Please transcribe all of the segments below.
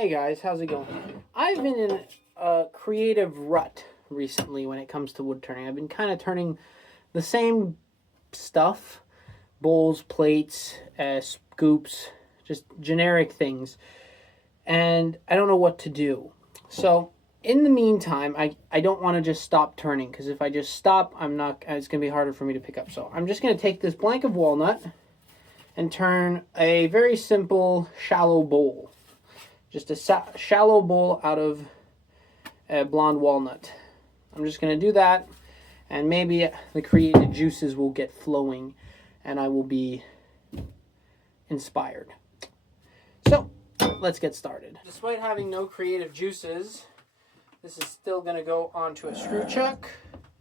Hey guys, how's it going? I've been in a creative rut recently when it comes to wood turning. I've been kind of turning the same stuff, bowls, plates, scoops, just generic things, and I don't know what to do. So in the meantime, I don't want to just stop turning, because if I just stop, it's going to be harder for me to pick up. So I'm just going to take this blank of walnut and turn a very simple shallow bowl. Just a shallow bowl out of blonde walnut. I'm just going to do that, and maybe the creative juices will get flowing, and I will be inspired. So, let's get started. Despite having no creative juices, this is still going to go onto a screw chuck,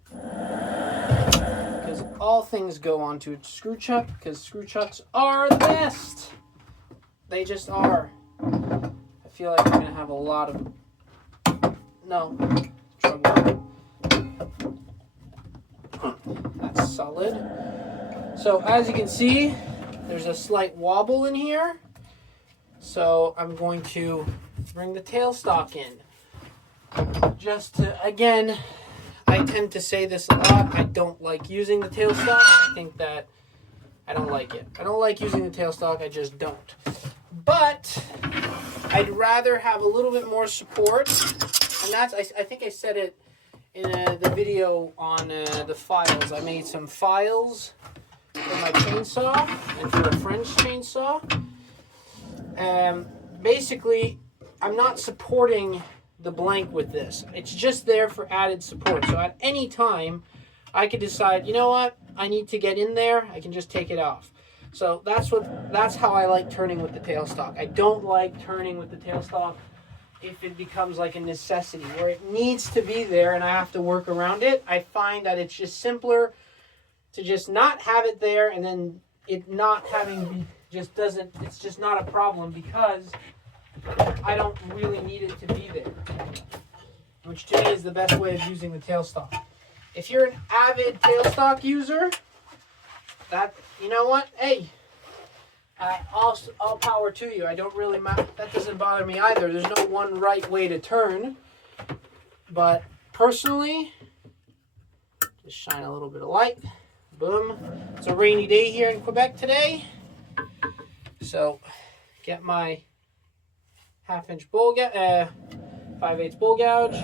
because all things go onto a screw chuck, because screw chucks are the best. They just are. I feel like I'm going to have a lot of trouble. That's solid. So as you can see, there's a slight wobble in here. So I'm going to bring the tailstock in. Just to, again, I tend to say this a lot. I don't like using the tailstock. I think that I don't like it. I don't like using the tailstock. I just don't. But I'd rather have a little bit more support, and that's, I think I said it in the video on the files. I made some files for my chainsaw and for a French chainsaw. Basically, I'm not supporting the blank with this. It's just there for added support. So at any time, I could decide, you know what, I need to get in there, I can just take it off. So that's how I like turning with the tailstock. I don't like turning with the tailstock if it becomes like a necessity, where it needs to be there and I have to work around it. I find that it's just simpler to just not have it there, and then it not having it's just not a problem, because I don't really need it to be there, which to me is the best way of using the tailstock. If you're an avid tailstock user, you know what? Hey, all power to you. I don't really that doesn't bother me either. There's no one right way to turn. But personally, just shine a little bit of light. Boom. It's a rainy day here in Quebec today. So, get my 1/2-inch bowl 5/8 bowl gouge.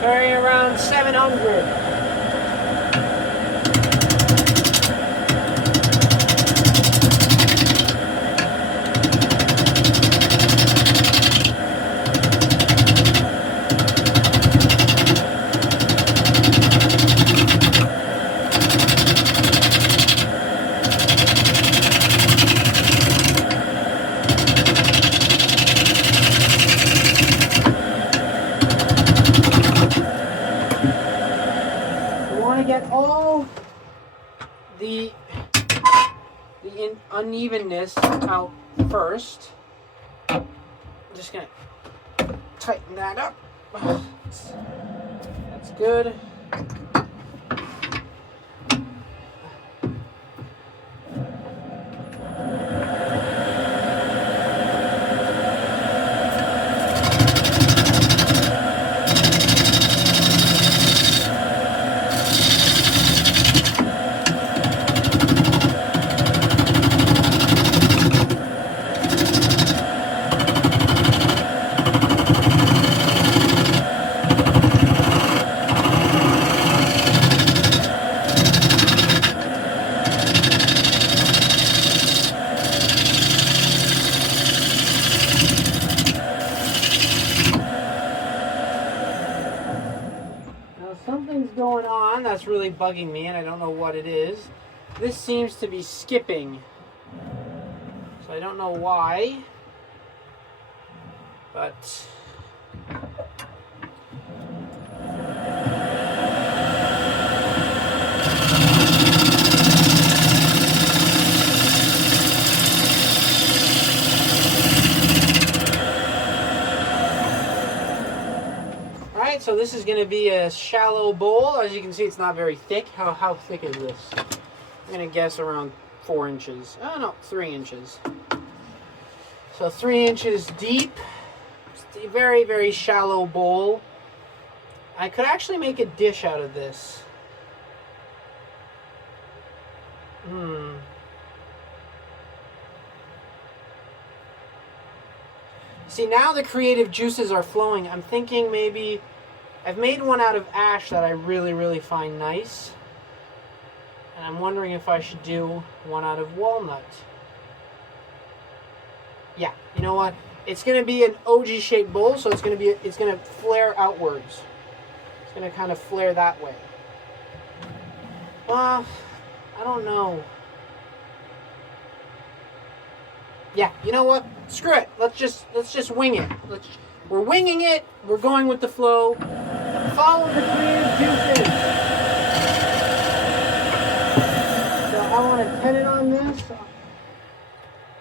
Carry around 700. Get all the unevenness out first. I'm just gonna tighten that up. That's good. Something's going on that's really bugging me, and I don't know what it is. This seems to be skipping, so I don't know why, but so this is going to be a shallow bowl. As you can see, it's not very thick. How thick is this? I'm going to guess around 4 inches. Oh no, 3 inches. So 3 inches deep. It's a very, very shallow bowl. I could actually make a dish out of this. See, now the creative juices are flowing. I'm thinking maybe I've made one out of ash that I really, really find nice. And I'm wondering if I should do one out of walnut. Yeah, you know what? It's going to be an OG shaped bowl, so it's going to flare outwards. It's going to kind of flare that way. I don't know. Yeah, you know what? Screw it. Let's just wing it. We're winging it. We're going with the flow. Follow the creative juices. So I want to pin it on this.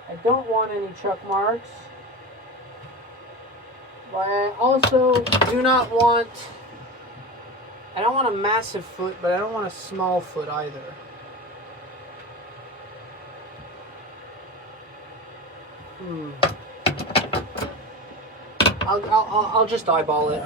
I don't want any chuck marks. But I also do not want... I don't want a massive foot, but I don't want a small foot either. I'll just eyeball it.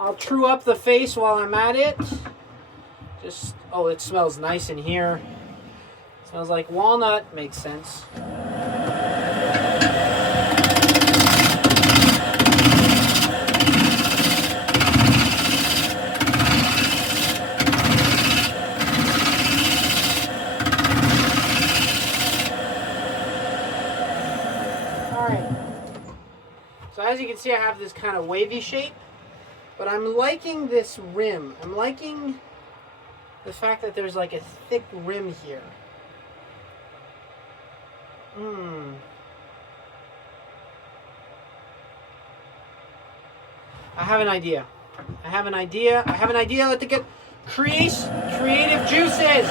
I'll true up the face while I'm at it. Oh, it smells nice in here. It smells like walnut. Makes sense. Alright. So as you can see, I have this kind of wavy shape. But I'm liking this rim. I'm liking the fact that there's like a thick rim here. I have an idea. Let it get creative juices.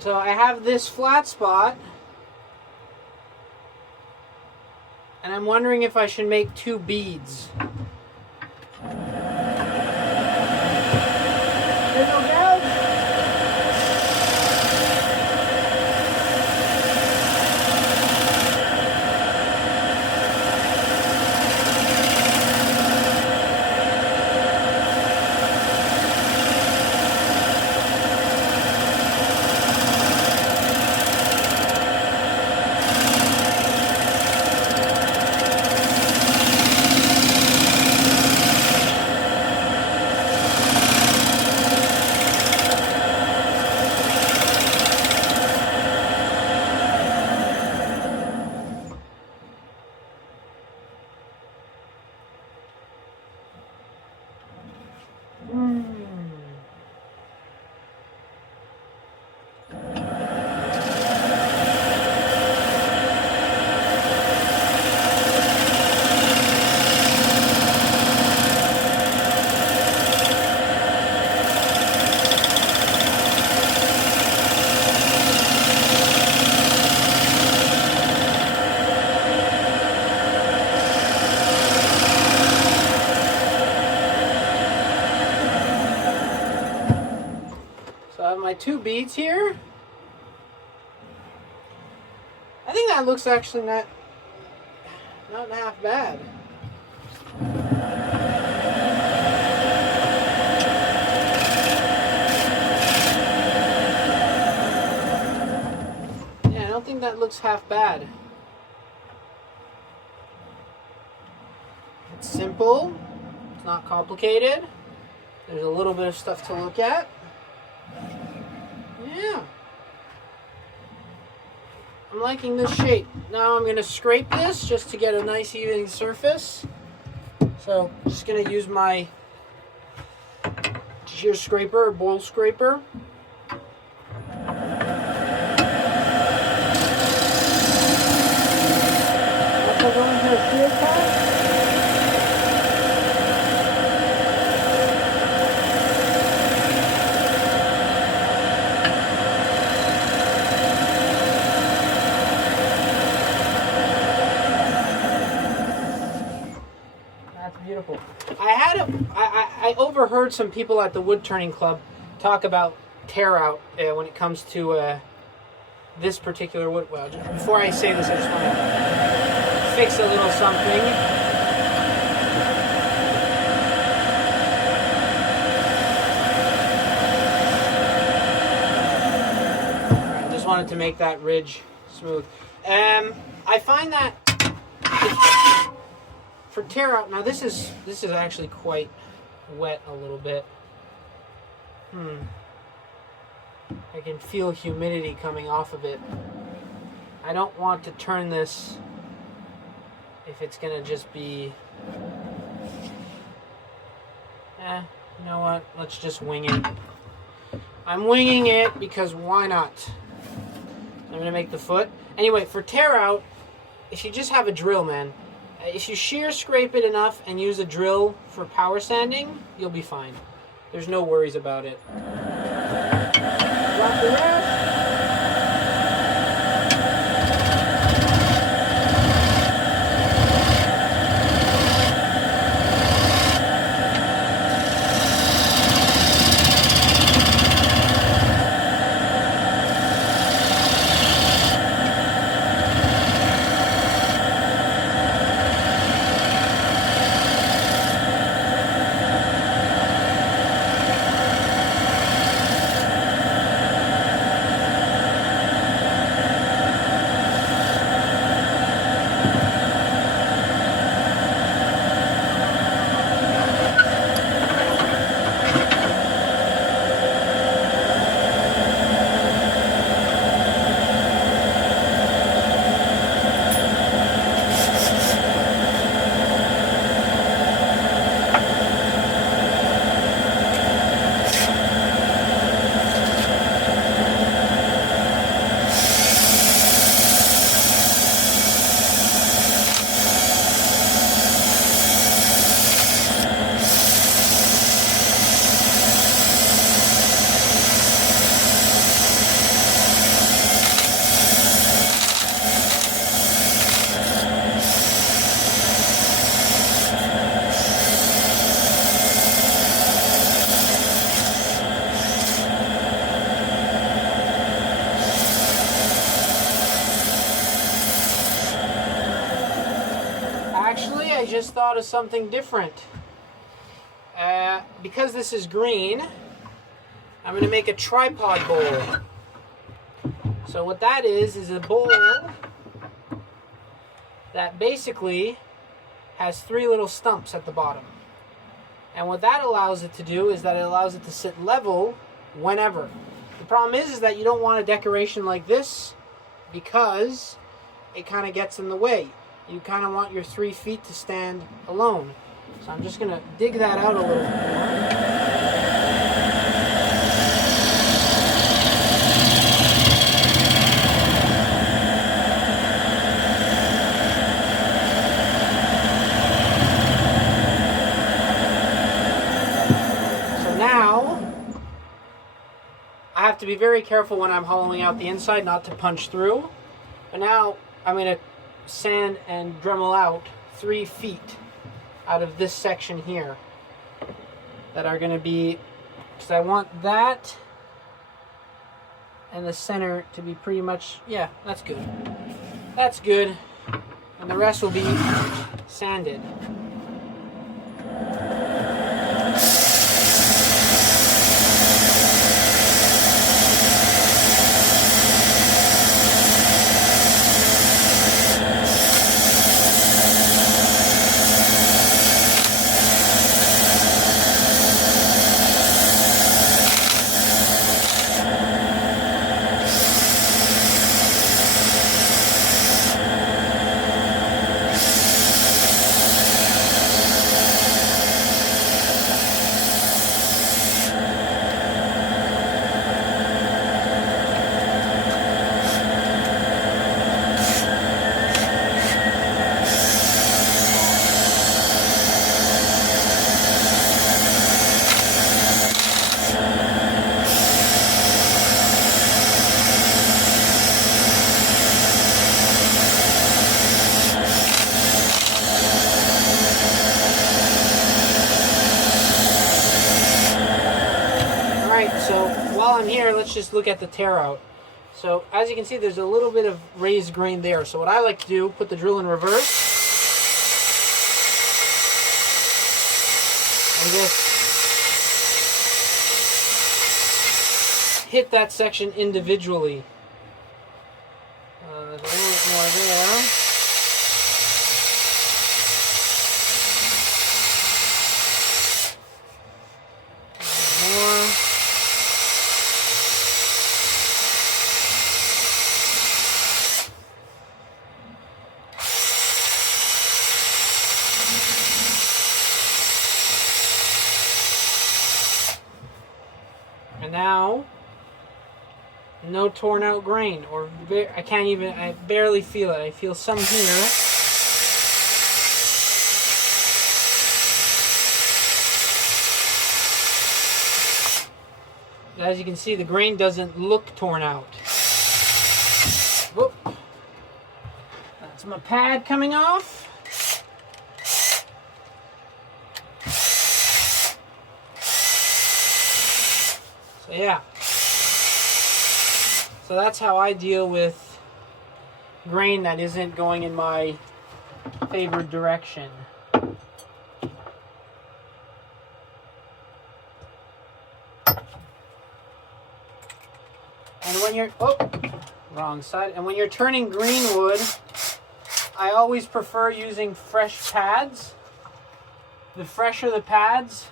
So I have this flat spot, and I'm wondering if I should make 2 beads. There we go. my 2 beads here. I think that looks actually not half bad. Yeah, I don't think that looks half bad. It's simple. It's not complicated. There's a little bit of stuff to look at. Yeah. I'm liking this shape. Now I'm going to scrape this just to get a nice even surface. So I'm just going to use my shear scraper or bowl scraper. Beautiful. I overheard some people at the wood turning club talk about tear out when it comes to this particular wood. Well, before I say this, I just want to fix a little something. I just wanted to make that ridge smooth. I find that for tear out, now this is actually quite wet a little bit. I can feel humidity coming off of it. I don't want to turn this if it's gonna just be, you know what, let's just wing it. I'm winging it because why not? I'm gonna make the foot. Anyway, for tear out, if you just have a drill, man, if you shear scrape it enough and use a drill for power sanding, you'll be fine. There's no worries about it. Drop the rest. I just thought of something different. Because this is green, I'm going to make a tripod bowl. So what that is a bowl that basically has 3 little stumps at the bottom. And what that allows it to do is that it allows it to sit level whenever. The problem is that you don't want a decoration like this because it kind of gets in the way. You kind of want your 3 feet to stand alone. So I'm just going to dig that out a little bit more. I have to be very careful when I'm hollowing out the inside not to punch through. But now I'm going to sand and Dremel out 3 feet out of this section here that are going to be, because I want that and the center to be pretty much, yeah, that's good. That's good. And the rest will be sanded. So while I'm here, let's just look at the tear out. So as you can see, there's a little bit of raised grain there. So what I like to do, put the drill in reverse and just hit that section individually. There's a little bit more there. And now, no torn out grain, or I barely feel it. I feel some here. As you can see, the grain doesn't look torn out. Whoop. That's my pad coming off. Yeah, so that's how I deal with grain that isn't going in my favored direction. And when you're, wrong side. And when you're turning green wood, I always prefer using fresh pads. The fresher the pads,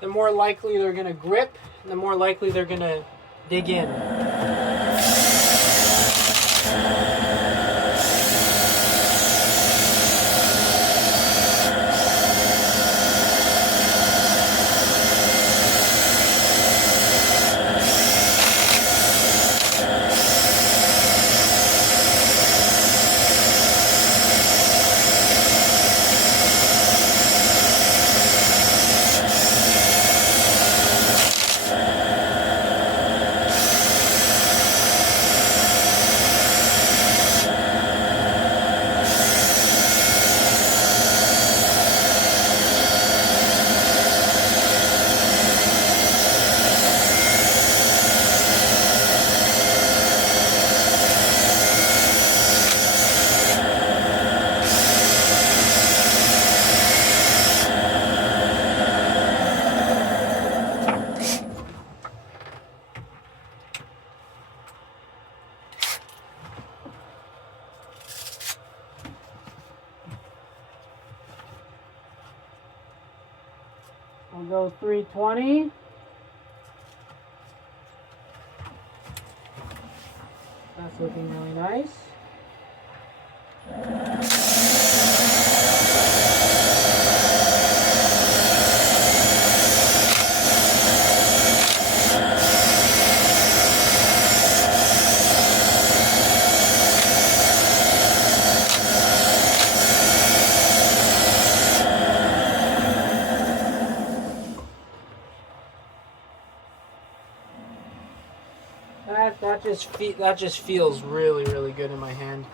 the more likely they're going to grip, and the more likely they're going to dig in. We'll go 320. That's looking really nice. That just feels really, really good in my hand.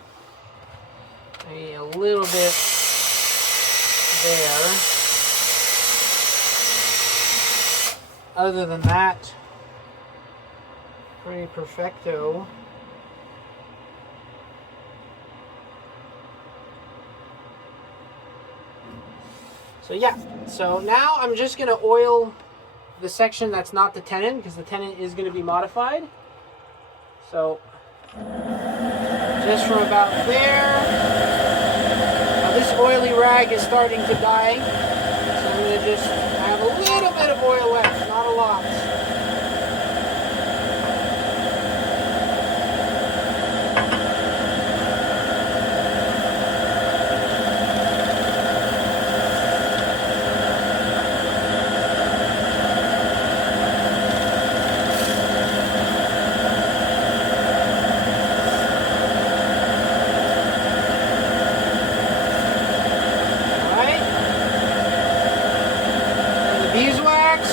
Maybe a little bit there. Other than that, Pretty perfecto. So yeah, so now I'm just going to oil the section that's not the tenon, because the tenon is going to be modified. So just from about there. Now this oily rag is starting to die, so I'm going to just have a little bit of oil left, not a lot. Beeswax.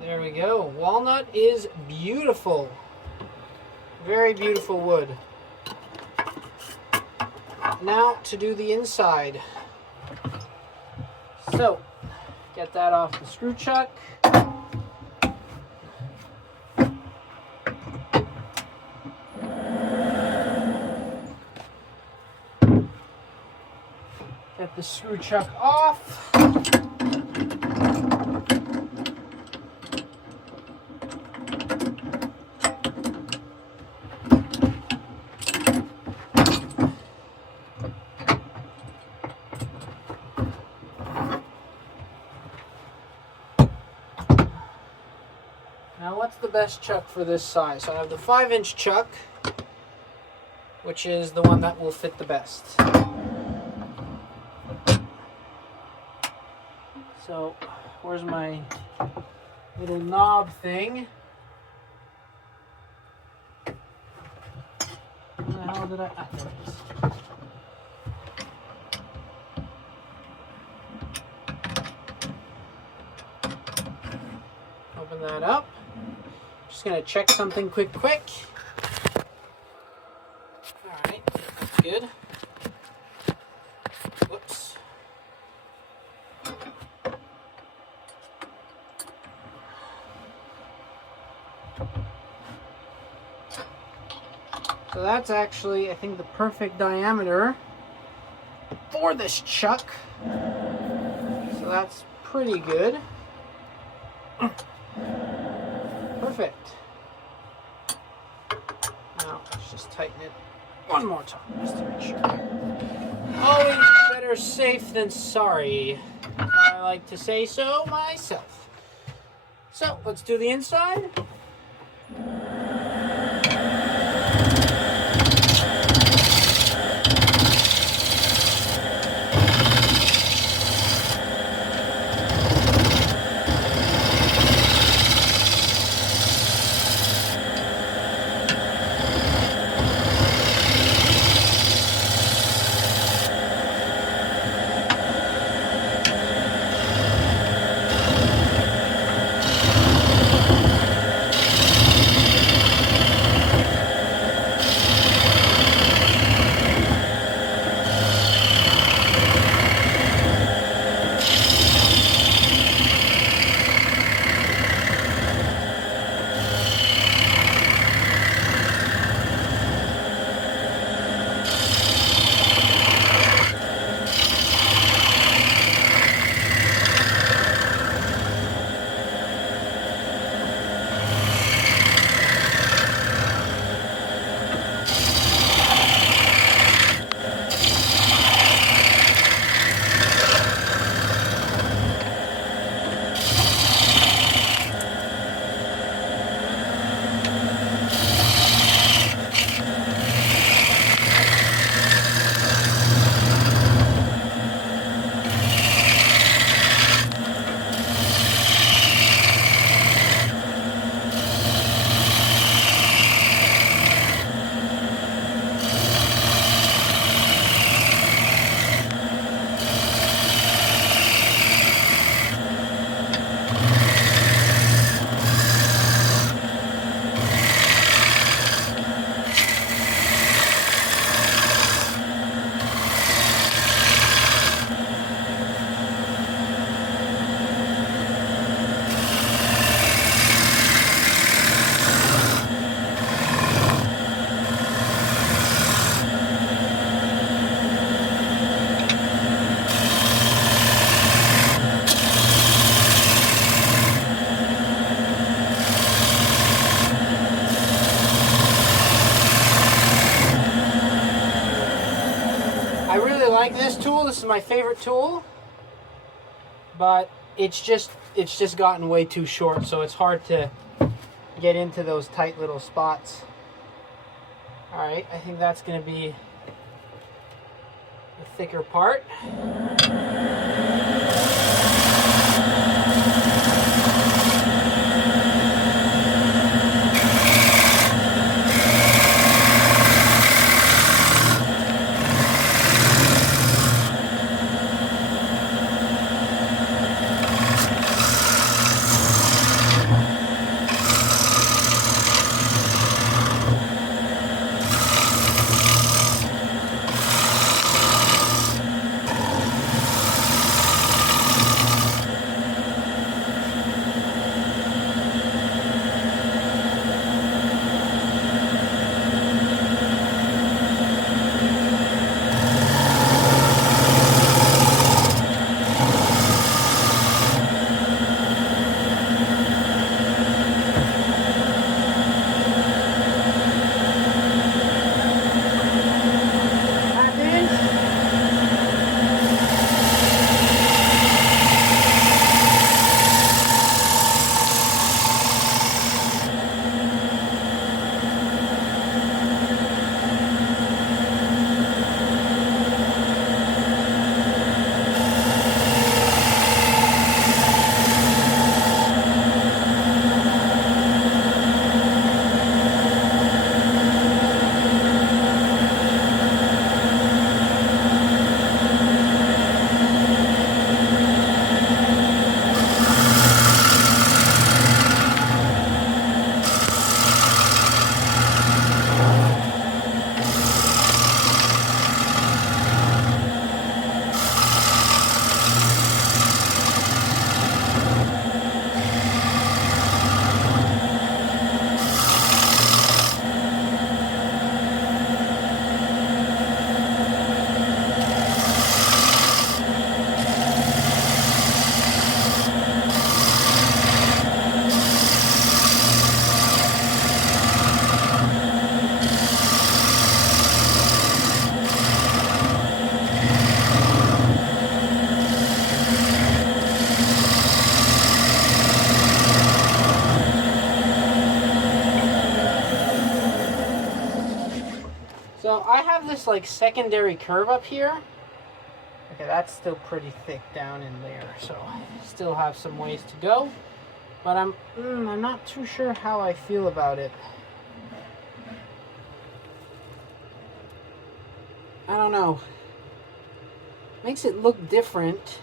There we go. Walnut is beautiful. Very beautiful wood. Now to do the inside. So, get that off the screw chuck. Get the screw chuck off. Now what's the best chuck for this size? So I have the 5-inch chuck, which is the one that will fit the best. So where's my little knob thing? Where the hell did I... Ah, there it is. Open that up. Just gonna check something quick. Alright, that's good. Whoops. So that's actually, I think, the perfect diameter for this chuck. So that's pretty good. Perfect. Now let's just tighten it one more time just to make sure. Always better safe than sorry. I like to say so myself. So let's do the inside. like this tool. This is my favorite tool, but it's just gotten way too short, so it's hard to get into those tight little spots. All right, I think that's going to be the thicker part. So I have this like secondary curve up here. Okay, that's still pretty thick down in there, so I still have some ways to go. But I'm not too sure how I feel about it. I don't know. Makes it look different,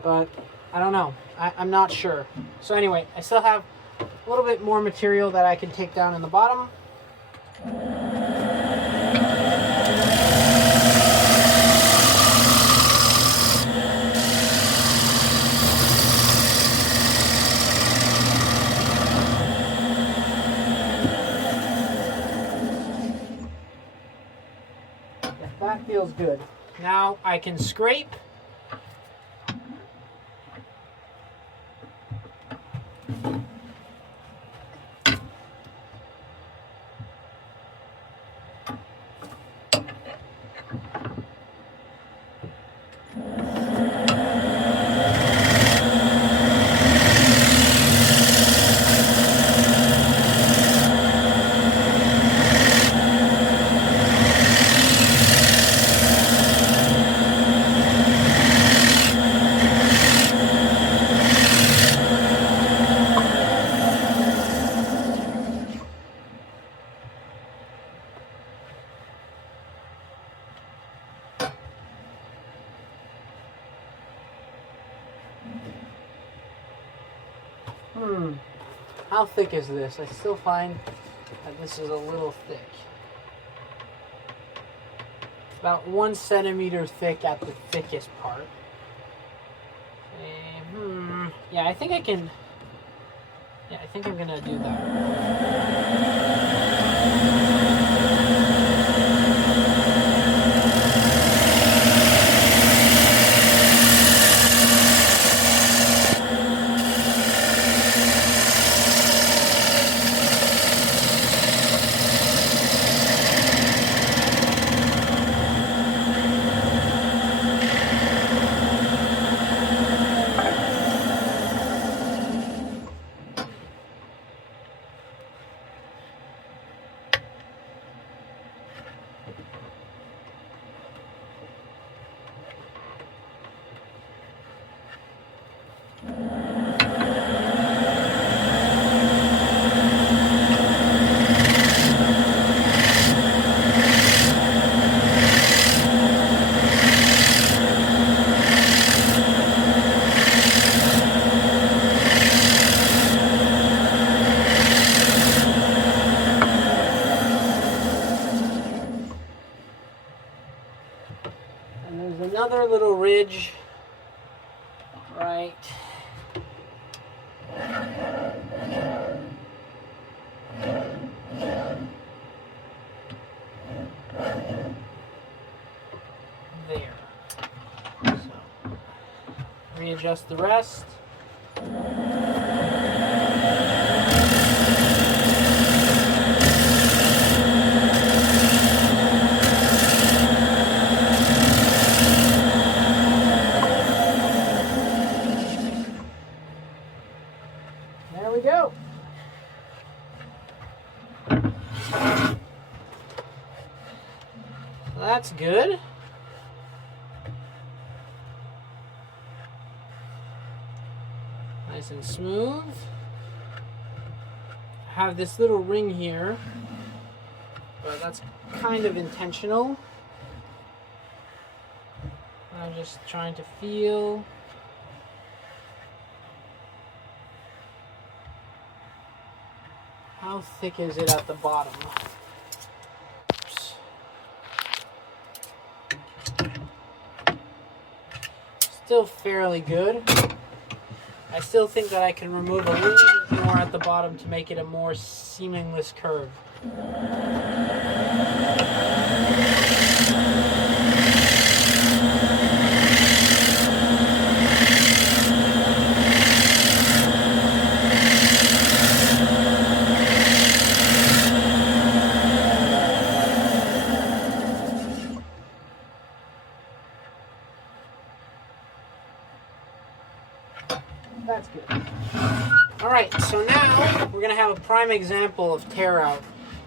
but I don't know. I'm not sure. So anyway, I still have a little bit more material that I can take down in the bottom. That feels good. Now I can scrape. How thick is this? I still find that this is a little thick. About 1 centimeter thick at the thickest part. Yeah, I think I can. Yeah, I think I'm gonna do that. There's another little ridge right there. So, readjust the rest. There we go. That's good. Nice and smooth. I have this little ring here, but that's kind of intentional. I'm just trying to feel. How thick is it at the bottom? Oops. Still fairly good. I still think that I can remove a little bit more at the bottom to make it a more seamless curve. That's good. Alright, so now we're going to have a prime example of tear out.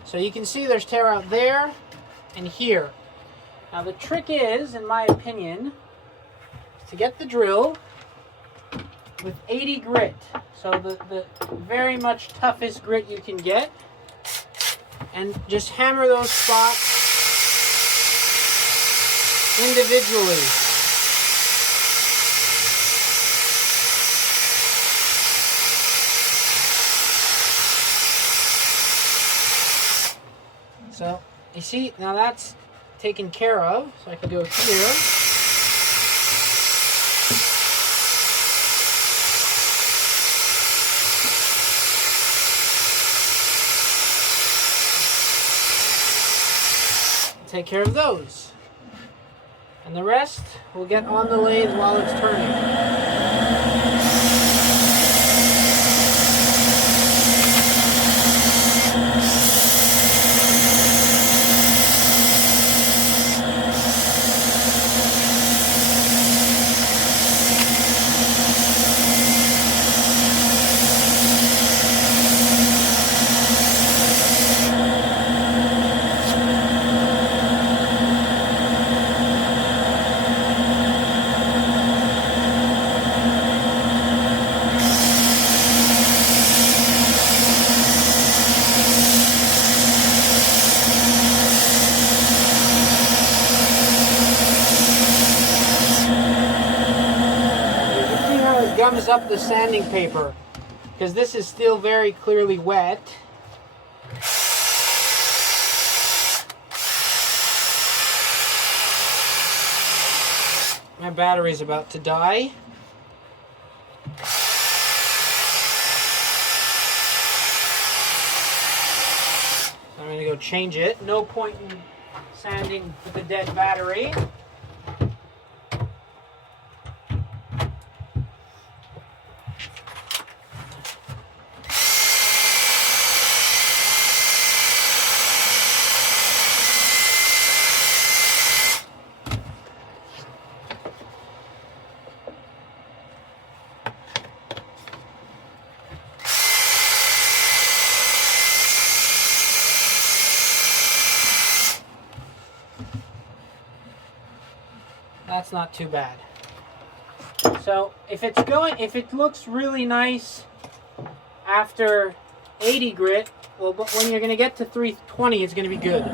So you can see there's tear out there and here. Now the trick is, in my opinion, to get the drill with 80 grit. So the very much toughest grit you can get. And just hammer those spots individually. So, you see, now that's taken care of. So I can go here. Take care of those. And the rest will get on the lathe while it's turning. Gums up the sanding paper because this is still very clearly wet. My battery's about to die. So I'm going to go change it. No point in sanding with a dead battery. That's not too bad. So if it looks really nice after 80 grit, well, but when you're going to get to 320, it's going to be good.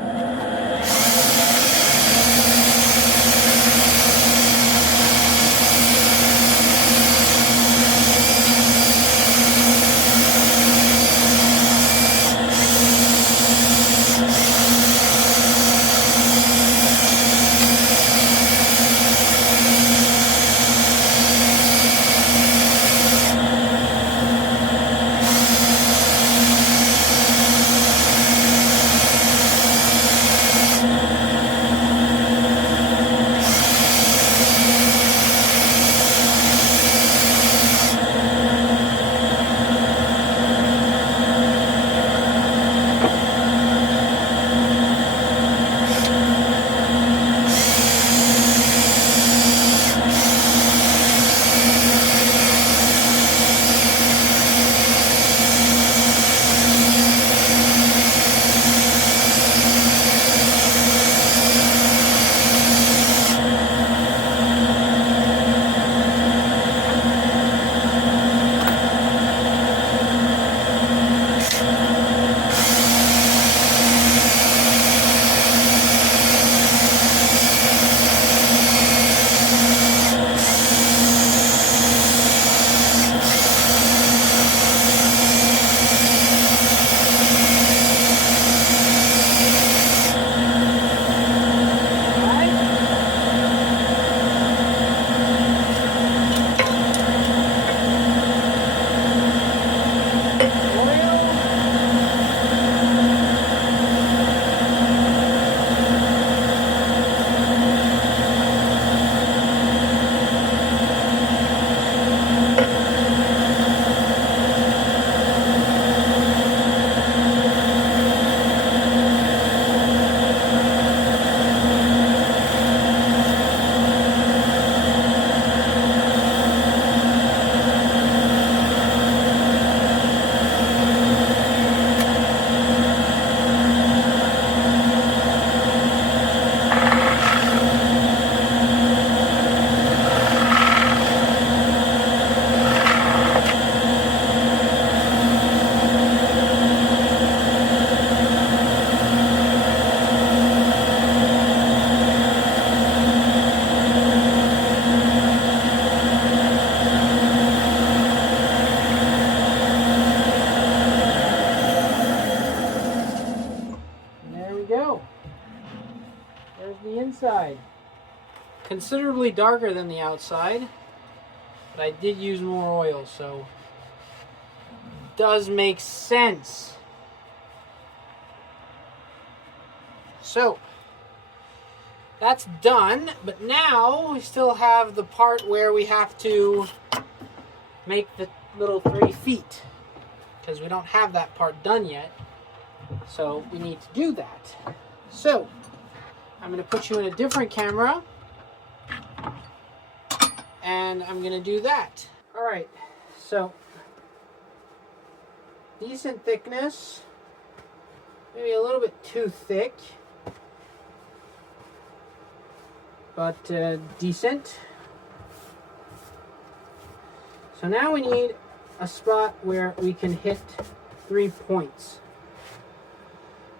There's the inside. Considerably darker than the outside, but I did use more oil, so it does make sense. So that's done, but now we still have the part where we have to make the little 3 feet, because we don't have that part done yet, so we need to do that. So I'm going to put you in a different camera, and I'm going to do that. Alright, so decent thickness, maybe a little bit too thick, but decent. So now we need a spot where we can hit 3 points.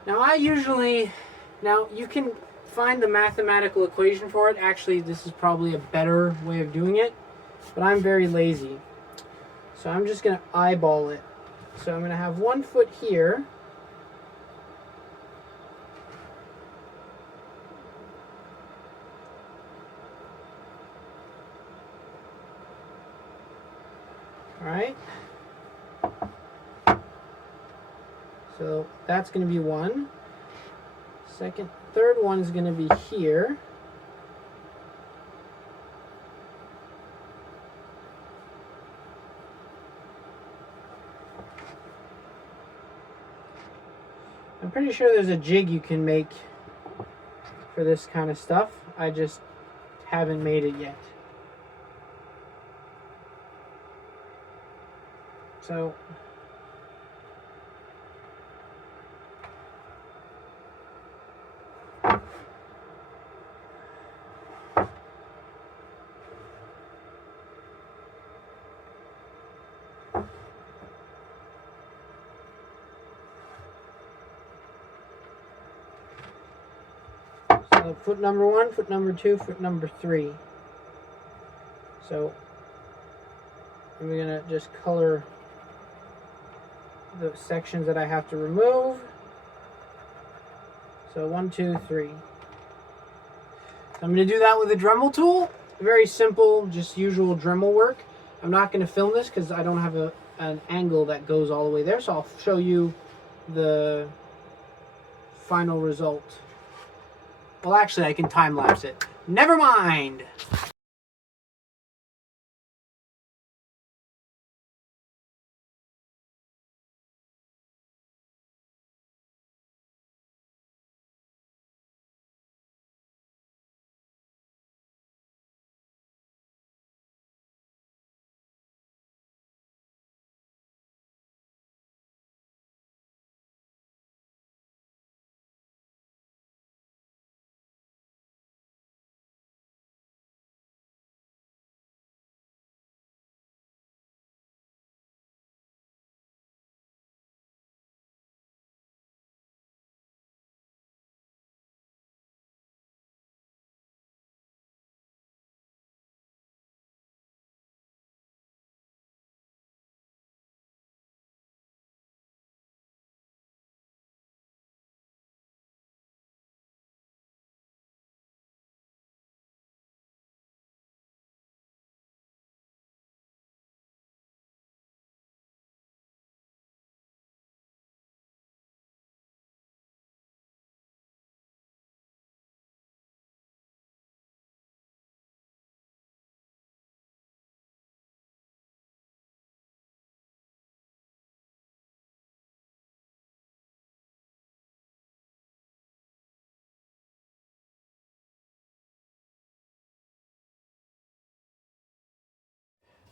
Now you can find the mathematical equation for it. Actually, this is probably a better way of doing it, but I'm very lazy. So I'm just gonna eyeball it. So I'm gonna have 1 foot here. Alright, so that's going to be 1. Third one is going to be here. I'm pretty sure there's a jig you can make for this kind of stuff. I just haven't made it yet. So foot number 1, foot number 2, foot number 3. So I'm gonna just color the sections that I have to remove. So 1, 2, 3. So I'm going to do that with a Dremel tool. Very simple, just usual Dremel work. I'm not going to film this because I don't have an angle that goes all the way there. So I'll show you the final result. Well, actually, I can time lapse it. Never mind.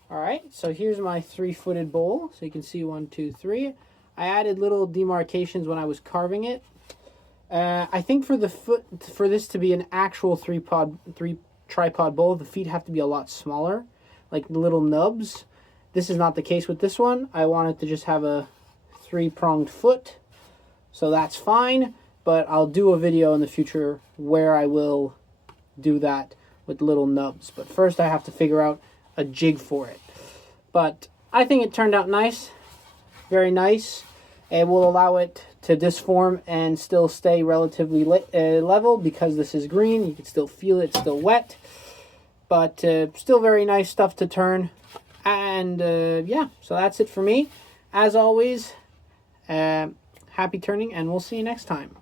Alright, so here's my 3-footed bowl. So you can see 1, 2, 3. I added little demarcations when I was carving it. I think for this to be an actual 3 tripod bowl, the feet have to be a lot smaller, like the little nubs. This is not the case with this one. I wanted to just have a 3-pronged foot, so that's fine. But I'll do a video in the future where I will do that with little nubs. But first I have to figure out a jig for it. But I think it turned out nice, very nice. It will allow it to disform and still stay relatively level because this is green. You can still feel it, still wet, but still very nice stuff to turn. And yeah, so that's it for me. As always, happy turning, and we'll see you next time.